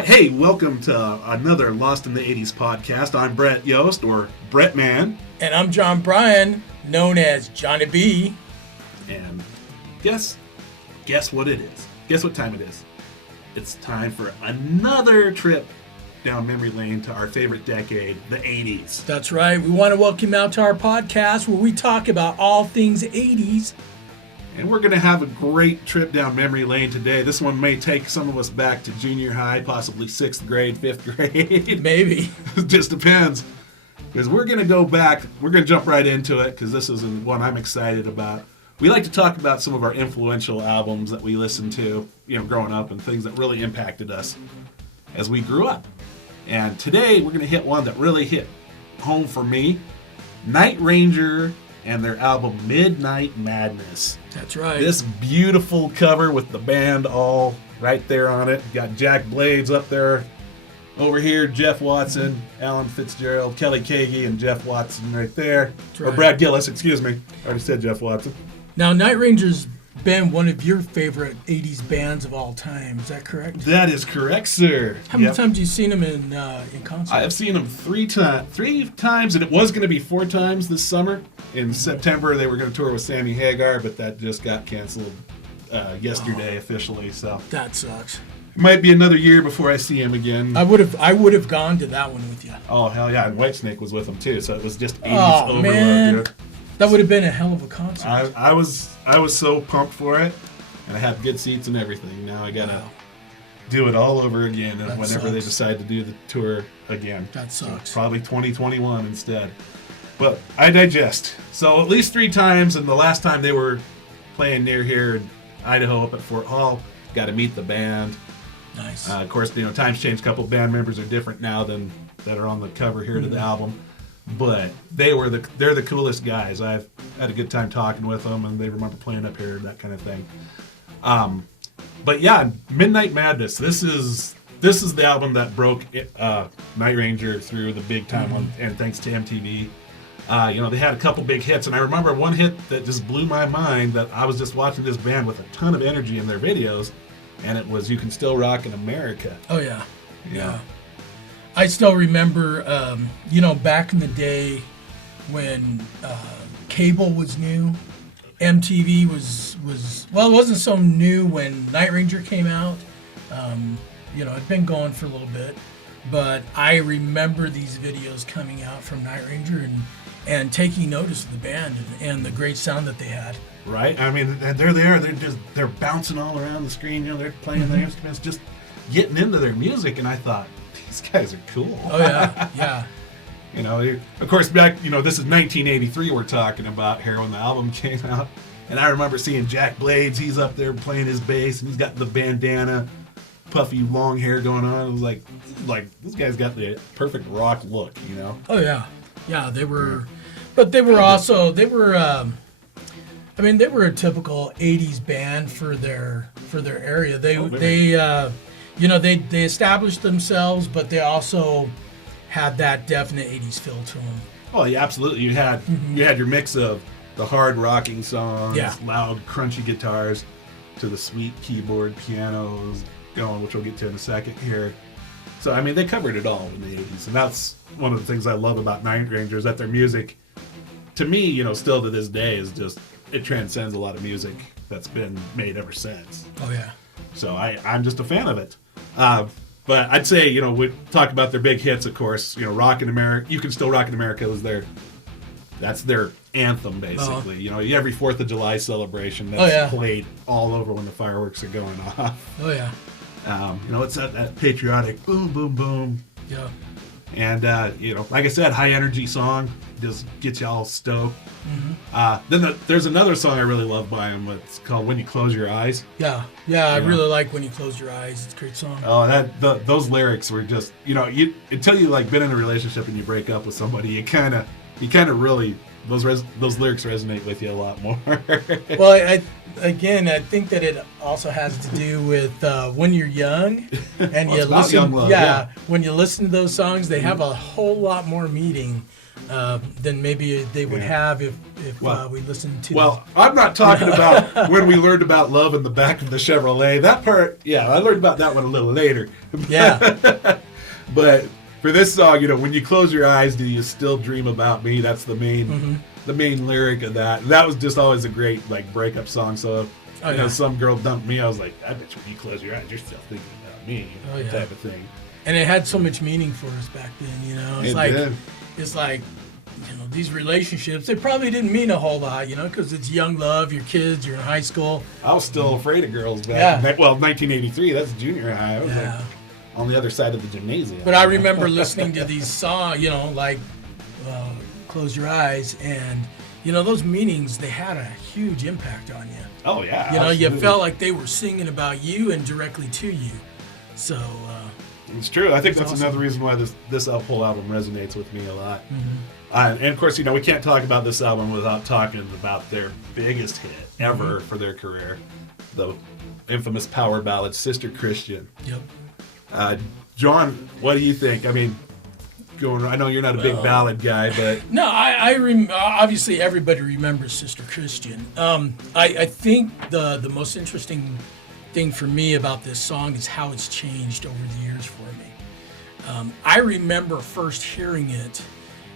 right, hey, welcome to another Lost in the 80s podcast. I'm Brett Yost, or Bretman. And I'm John Bryan, known as Johnny B. And guess what it is? Guess what time it is? It's time for another trip down memory lane to our favorite decade, the 80s. That's right. We want to welcome you out to our podcast where we talk about all things 80s. And we're going to have a great trip down memory lane today. This one may take some of us back to junior high, possibly 6th grade, 5th grade. Maybe. It just depends. Because we're going to go back. We're going to jump right into it because this is one I'm excited about. We like to talk about some of our influential albums that we listened to, growing up, and things that really impacted us as we grew up. And today we're going to hit one that really hit home for me, Night Ranger and their album Midnight Madness. That's right. This beautiful cover with the band all right there on it. Got Jack Blades up there. Over here, Jeff Watson, Alan Fitzgerald, Kelly Kagi, and Jeff Watson right there. That's right. Or Brad Gillis, excuse me. I already said Jeff Watson. Now, Night Ranger's been one of your favorite 80s bands of all time. Is that correct? That is correct, sir. How many times have you seen them in concert? I have seen them three times, and it was going to be 4 times this summer. In September, they were going to tour with Sammy Hagar, but that just got canceled yesterday officially. So that sucks. It might be another year before I see him again. I would have gone to that one with you. Oh hell yeah! And Whitesnake was with him too, so it was just 80s overload. Man. Dude. That would have been a hell of a concert. I was so pumped for it, and I had good seats and everything. Now I gotta do it all over again whenever they decide to do the tour again. That sucks. So probably 2021 instead. But I digest. So at least 3 times, and the last time they were playing near here in Idaho up at Fort Hall. Got to meet the band. Nice. Of course, times change. A couple band members are different now than that are on the cover here to the album. But they're the coolest guys. I've had a good time talking with them, and they remember playing up here, that kind of thing. But yeah, Midnight Madness. This is the album that broke Night Ranger through the big time, and thanks to MTV. They had a couple big hits, and I remember one hit that just blew my mind. That I was just watching this band with a ton of energy in their videos, and it was "You Can Still Rock in America." Oh yeah. I still remember, back in the day when cable was new, MTV was it wasn't so new when Night Ranger came out. It'd been going for a little bit, but I remember these videos coming out from Night Ranger and taking notice of the band and the great sound that they had. Right? I mean, they're there. They're bouncing all around the screen. They're playing their instruments, just getting into their music, and I thought, these guys are cool. Oh, yeah, yeah. Of course, back, this is 1983 we're talking about here when the album came out. And I remember seeing Jack Blades. He's up there playing his bass, and he's got the bandana, puffy long hair going on. It was like this guy's got the perfect rock look, Oh, yeah. Yeah, they were, but they were also, they were a typical 80s band for their area. They established themselves, but they also had that definite 80s feel to them. Oh, yeah, absolutely. You had your mix of the hard rocking songs, loud, crunchy guitars, to the sweet keyboard pianos going, which we'll get to in a second here. So, they covered it all in the 80s, and that's one of the things I love about Night Rangers, that their music, to me, still to this day, is just, it transcends a lot of music that's been made ever since. Oh, yeah. So I'm just a fan of it. But I'd say, we talk about their big hits, of course. Rock in America, You Can Still Rock in America was that's their anthem, basically. Every 4th of July celebration that's played all over when the fireworks are going off. Oh, yeah. It's that patriotic boom, boom, boom. Yeah. And, like I said, high energy song, just gets you all stoked. Then there's another song I really love by him. It's called When You Close Your Eyes. Yeah, I really like When You Close Your Eyes. It's a great song. Oh, those lyrics were just, until you been in a relationship and you break up with somebody, you kind of really, those lyrics resonate with you a lot more. Well, I think that it also has to do with when you're young and you listen. Young love, when you listen to those songs, they have a whole lot more meaning than maybe they would have if we listened to. Well, I'm not talking about when we learned about love in the back of the Chevrolet. That part, yeah, I learned about that one a little later. Yeah. But for this song, when you close your eyes, do you still dream about me? That's the main lyric of that. And that was just always a great breakup song. So, some girl dumped me. I was like, I bet you when you close your eyes, you're still thinking about me, type of thing. And it had so much meaning for us back then. It's like these relationships, they probably didn't mean a whole lot, because it's young love, you're kids, you're in high school. I was still afraid of girls back in 1983, that's junior high. I was on the other side of the gymnasium. But I remember listening to these songs, Close Your Eyes, and, those meanings, they had a huge impact on you. Oh, yeah. Absolutely. You felt like they were singing about you and directly to you. So... it's true. I think that's awesome. another reason why this whole album resonates with me a lot. And of course, we can't talk about this album without talking about their biggest hit ever for their career, the infamous power ballad "Sister Christian." Yep. John, what do you think? I mean, I know you're not a big ballad guy, but no, obviously everybody remembers Sister Christian. I think the most interesting thing for me about this song is how it's changed over the years for me. I remember first hearing it,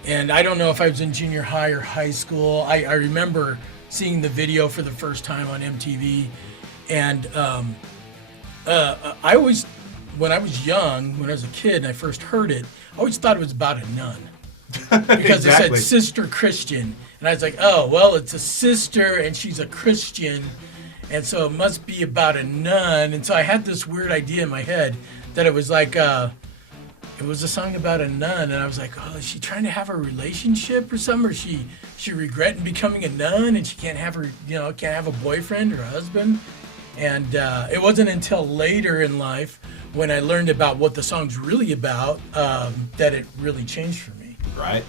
and I don't know if I was in junior high or high school. I remember seeing the video for the first time on MTV, and I always, when I was young, when I was a kid and I first heard it, I always thought it was about a nun. Because it said Sister Christian, and I was like, oh, well, it's a sister and she's a Christian, and so it must be about a nun. And so I had this weird idea in my head that it was like it was a song about a nun, and I was like, oh, is she trying to have a relationship or something, or is she regretting becoming a nun and she can't have can't have a boyfriend or a husband? And it wasn't until later in life when I learned about what the song's really about that it really changed for me. Right.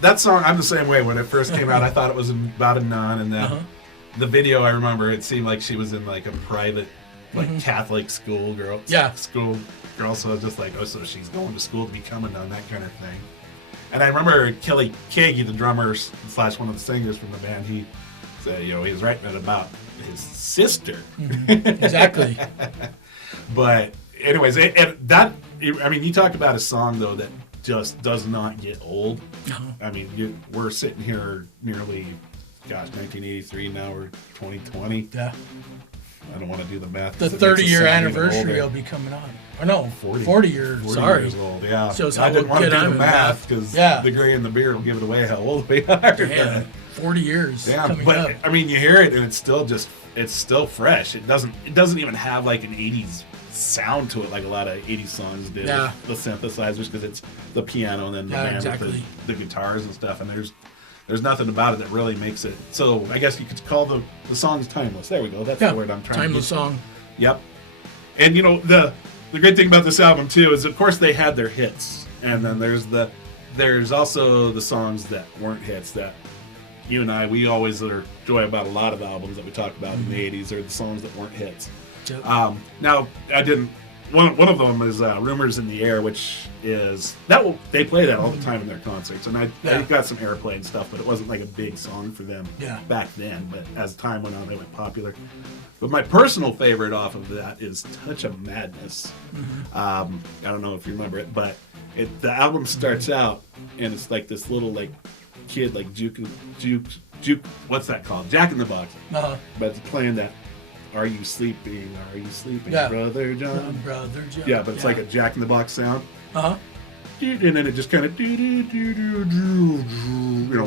That song, I'm the same way. When it first came out, I thought it was about a nun, and then the video, I remember, it seemed like she was in like a private, Catholic school girl. Yeah. School girl, so I was just like, oh, so she's going to school to become a nun, that kind of thing. And I remember Kelly Kagi, the drummer / one of the singers from the band, he said, he was writing it about his sister. Exactly. But anyways, you talk about a song, though, that just does not get old. I mean, we're sitting here nearly, 1983, now we're 2020. Yeah. I don't want to do the math. The 30-year anniversary will be coming on. Or no, 40 years. Sorry. Years old, yeah. Shows I how didn't want to good do I'm the in math because the gray and the beard will give it away how old we are. Damn, 40 years coming but up. I mean, you hear it and it's still fresh. It doesn't even have like an 80s sound to it like a lot of 80s songs did. Yeah. With the synthesizers, because it's the piano and then the band with the guitars and stuff, and there's nothing about it that really makes it. So I guess you could call the songs timeless. There we go. That's the word I'm trying to Timeless song. Yep. And the great thing about this album too is, of course, they had their hits, and then there's also the songs that weren't hits that you and we always enjoy about a lot of the albums that we talk about in the 80s are the songs that weren't hits. Yep. Now one of them is Rumors in the Air, which is they play that all the time in their concerts, and I got some airplay and stuff, but it wasn't like a big song for them back then. But as time went on, they went popular. But my personal favorite off of that is Touch of Madness. I don't know if you remember it, but the album starts out and it's like this little kid juke, what's that called? Jack in the Box. But it's playing that Are You Sleeping? Are You Sleeping, Brother John? Brother John. Yeah, but it's like a Jack in the Box sound. Uh-huh. And then it just kind of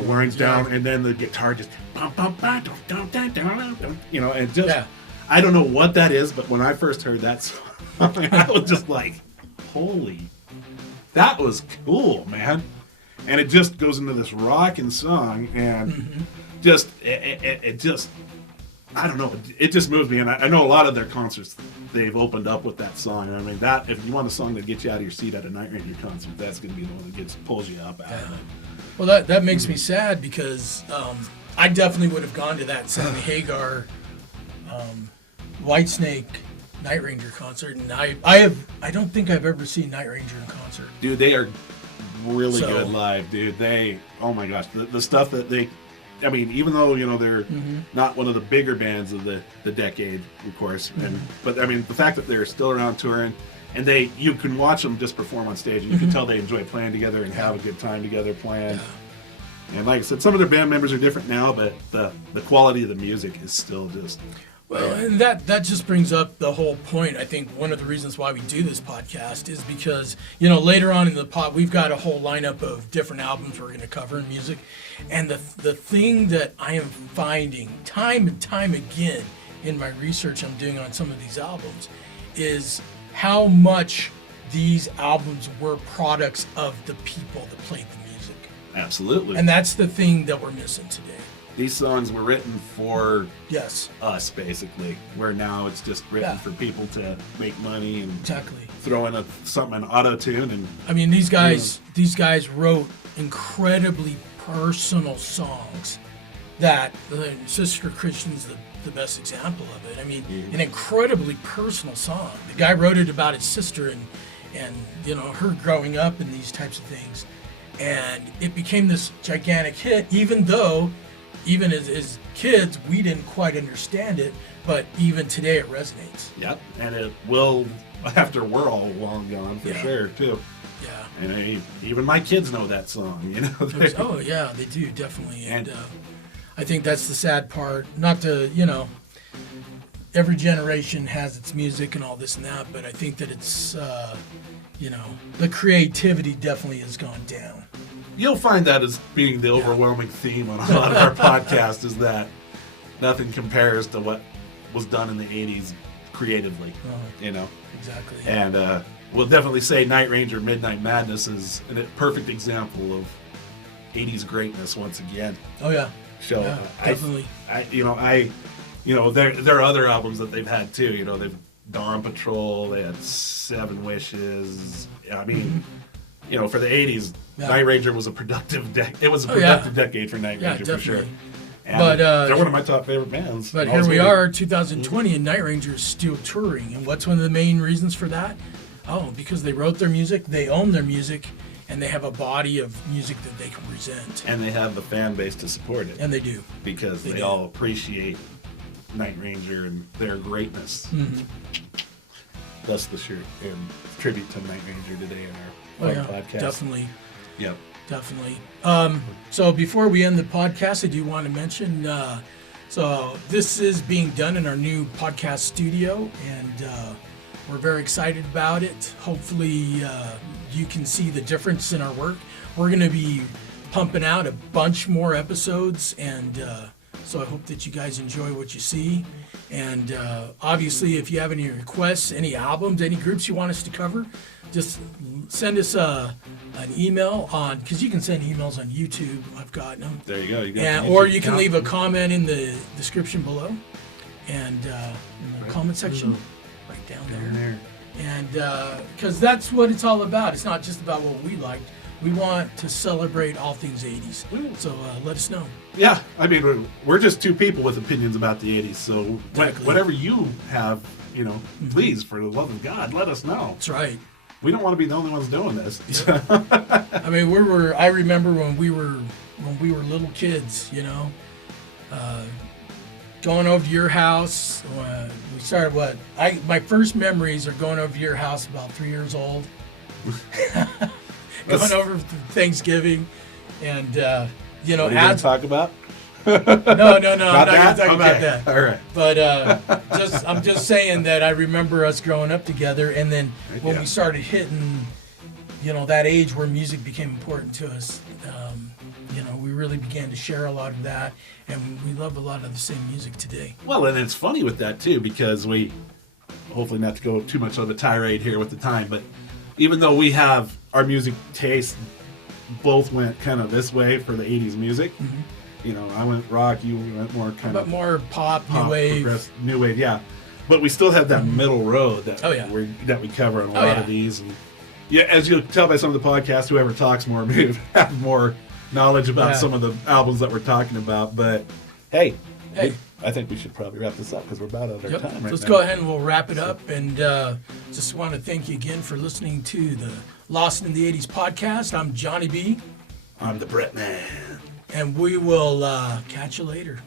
winds down, and then the guitar just and it just I don't know what that is, but when I first heard that song, I was just like, holy, that was cool, man. And it just goes into this rocking song, and it just I don't know, it just moves me. And I know a lot of their concerts, they've opened up with that song. I mean, that if you want a song that gets you out of your seat at a Night Ranger concert, that's going to be the one that pulls you up out of it. Well, that makes me sad because I definitely would have gone to that Sammy Hagar, Whitesnake Night Ranger concert, and I don't think I've ever seen Night Ranger in concert. Dude, they are really So- good live, dude. Oh my gosh, the stuff that they, I mean, even though, you know, they're not one of the bigger bands of the decade, of course, but I mean, the fact that they're still around touring, and you can watch them just perform on stage, and you can tell they enjoy playing together and have a good time together playing. And like I said, some of their band members are different now, but the quality of the music is still just... Well, and that just brings up the whole point. I think one of the reasons why we do this podcast is because, you know, later on in the pod, we've got a whole lineup of different albums we're going to cover in music. And the thing that I am finding time and time again in my research I'm doing on some of these albums is how much these albums were products of the people that played the music. Absolutely. And that's the thing that we're missing today. These songs were written for Yes. us, basically, where now it's just written for people to make money and Exactly. throw in something in auto-tune. And I mean, these guys wrote incredibly personal songs that Sister Christian's the best example of it. I mean, an incredibly personal song. The guy wrote it about his sister and you know, her growing up and these types of things. And it became this gigantic hit, even though, even as kids, we didn't quite understand it, but even today it resonates. Yep, and it will after we're all long gone for sure too. Yeah. And even my kids know that song, you know. Oh yeah, they do definitely, and I think that's the sad part. Not to, you know, every generation has its music and all this and that, but I think that it's, you know, the creativity definitely has gone down. You'll find that as being the overwhelming theme on a lot of our podcasts is that nothing compares to what was done in the 80s creatively, you know. Exactly. And we'll definitely say Night Ranger Midnight Madness is a perfect example of 80s greatness once again. Oh yeah. So Yeah, definitely. There are other albums that they've had too. You know, they've Dawn Patrol, they had Seven Wishes. I mean, you know, for the 80s, Night Ranger was a productive decade. It was a productive decade for Night Ranger for sure. And but they're one of my top favorite bands. But here we are, 2020, and Night Ranger is still touring. And what's one of the main reasons for that? Oh, because they wrote their music, they own their music, and they have a body of music that they can present. And they have the fan base to support it. And they do. Because they all appreciate Night Ranger and their greatness. Thus the shirt and tribute to Night Ranger today in our podcast. Definitely. Yep. Definitely. So before we end the podcast, I do want to mention, so this is being done in our new podcast studio, and we're very excited about it. Hopefully you can see the difference in our work. We're going to be pumping out a bunch more episodes, and so I hope that you guys enjoy what you see. And obviously, if you have any requests, any albums, any groups you want us to cover, just send us an email on, because you can send emails on YouTube. I've gotten them. There you go. You got And, or you can leave a comment in the description below, and in the comment section, right down there. And because that's what it's all about. It's not just about what we liked. We want to celebrate all things 80s. So let us know. Yeah, I mean, we're just two people with opinions about the 80s. So Exactly. whatever you have, you know, please, for the love of God, let us know. That's right. We don't want to be the only ones doing this. I mean, I remember when we were little kids, you know, going over to your house. We started my first memories are going over to your house about 3 years old. Going over for Thanksgiving, and you know, What are you going to talk about? no, I'm not going to talk Okay. about that. All right. But I'm just saying that I remember us growing up together, and then when we started hitting, you know, that age where music became important to us, you know, we really began to share a lot of that, and we love a lot of the same music today. Well, and it's funny with that too, because we, hopefully not to go too much of a tirade here with the time, but even though we have our music taste both went kind of this way for the 80s music, you know, I went rock, you went more kind of more pop, new wave. New wave, yeah. But we still have that middle road that that we cover on a lot of these. And yeah, as you'll tell by some of the podcasts, whoever talks more may have more knowledge about some of the albums that we're talking about. But hey. I think we should probably wrap this up because we're about out of time right Let's now. go ahead and we'll wrap it up. And just want to thank you again for listening to the Lost in the 80s podcast. I'm Johnny B, I'm the Bretman. and we will catch you later.